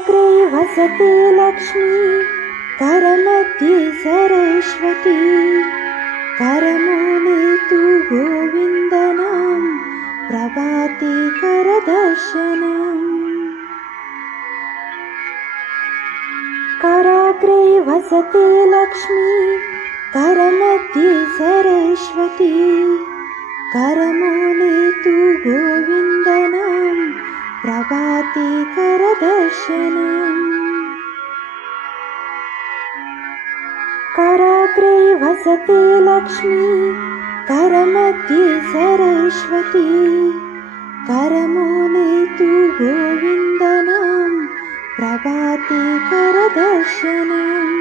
कराग्रे वसते लक्ष्मी, करमध्ये सरस्वती, करमूले तु गोविन्दनाम, प्रभाते करदर्शनम्। कराग्रे वसते लक्ष्मी, करमध्ये सरस्वती, करमूले तु गोविन्दनाम, प्रभाते करदर्शनम्। कराग्रे वसते लक्ष्मी, करमध्ये सरस्वती, करमूले तु गोविन्दनाम, प्रभाते करदर्शनम्।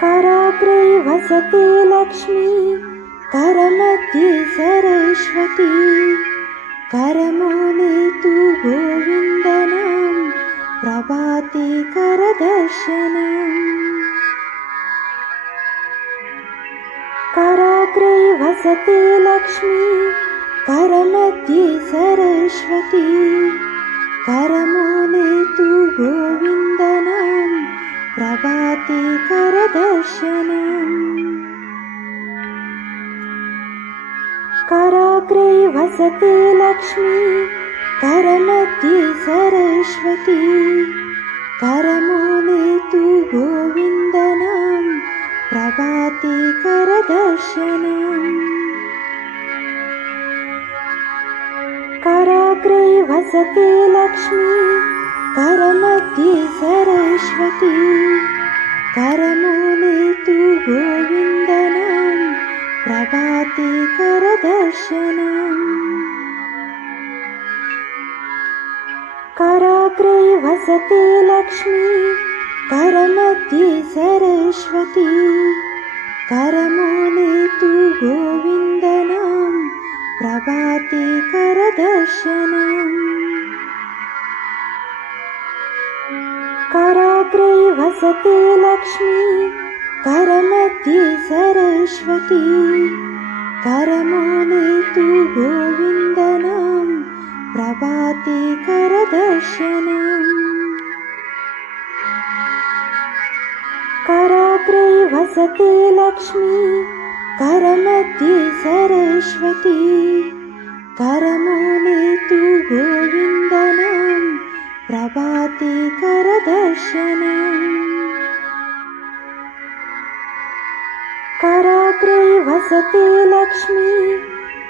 कराग्रे वसते लक्ष्मी, करमध्ये सरस्वती, करमूले तु गोविन्दनाम, प्रभाते करदर्शनम्। कराग्रे वसते लक्ष्मी, करमध्ये सरस्वती, करमूले तु गोविन्दनाम, प्रभाते करदर्शनम्। कराग्रे वसते लक्ष्मी, करमध्ये सरस्वती, करमूले तु गोविन्दनाम, प्रभाते करदर्शनम्। कराग्रे वसते लक्ष्मी, करमध्ये सरस्वती, करमूले तु गोविन्दनाम, प्रभाते करदर्शनम्। कराग्रे वसते लक्ष्मी, करमध्ये सरस्वती, करमूले तु गोविन्दनाम, प्रभाते करदर्शनम्। कराग्रे वसते लक्ष्मी, करमध्ये सरस्वती, करमूले तु गोविन्दनाम, प्रभाते करदर्शनम्। कराग्रे वसते लक्ष्मी, करमध्ये सरस्वती, करमूले तु गोविन्दनाम, प्रभाते करदर्शनम्। कराग्रे वसते लक्ष्मी,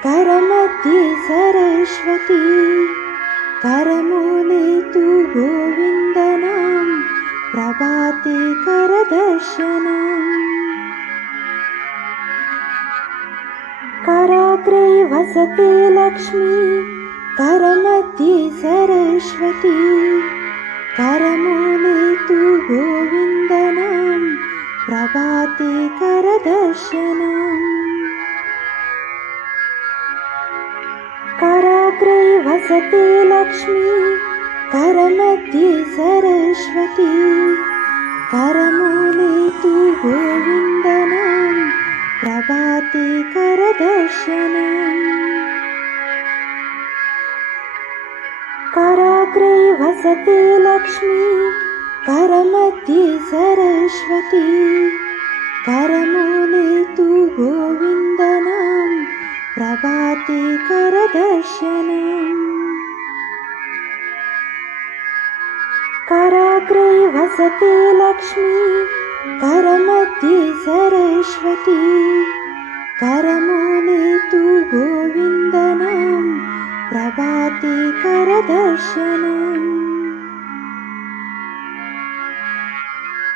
करमध्ये सरस्वती, करमूले तु गोविन्दनाम, प्रभाते करदर्शनम्। कराग्रे वसते लक्ष्मी, करमध्ये सरस्वती, करमूले तु गोविन्दनाम, प्रभाते करदर्शनम्। कराग्रे वसते लक्ष्मी, करमध्ये सरस्वती, करमूले तु गोविन्दनाम, प्रभाते करदर्शनम्। कराग्रे वसते लक्ष्मी, करमध्ये सरस्वती, करमूले तु गोविन्दनाम, प्रभाते करदर्शनम्। कराग्रे वसते लक्ष्मी, करमध्ये सरस्वती, करमूले तु गोविन्दनाम, प्रभाते करदर्शनम्।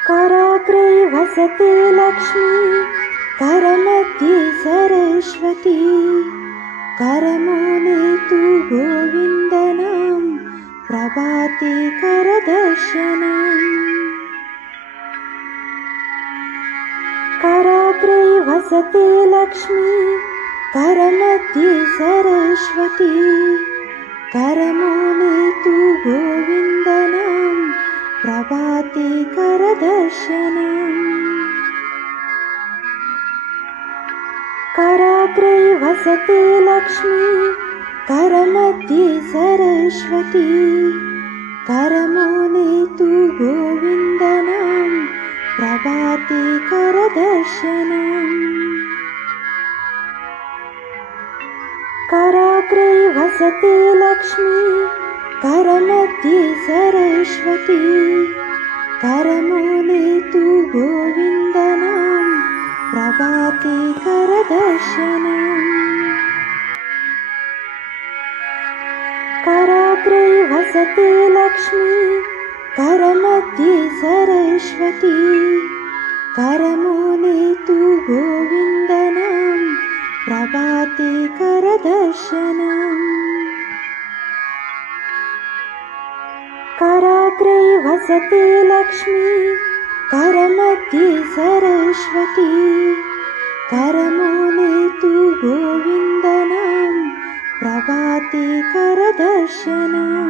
कराग्रे वसते लक्ष्मी, करमध्ये सरस्वती, करमूले तु गोविन्दनाम, प्रभाते करदर्शनम्। कराग्रे वसते लक्ष्मी, करमध्ये सरस्वती, करमूले तु गोविन्दनाम, प्रभाते करदर्शनम्। कराग्रे वसते लक्ष्मी, करमध्ये सरस्वती करमूले तु गोविन्दनां प्रभाते करदर्शनम् कराग्रे वसते लक्ष्मी करमध्ये सरस्वती करमूले तु गोविन्दनां प्रभाते करदर्शनम् कराग्रे वसते लक्ष्मी करमध्ये सरस्वती करमूले तु गोविन्दनां प्रभाते करदर्शनम् कराग्रे वसते लक्ष्मी करमध्ये सरस्वती करमूले तु गोविन्दनां प्रभाते करदर्शनम्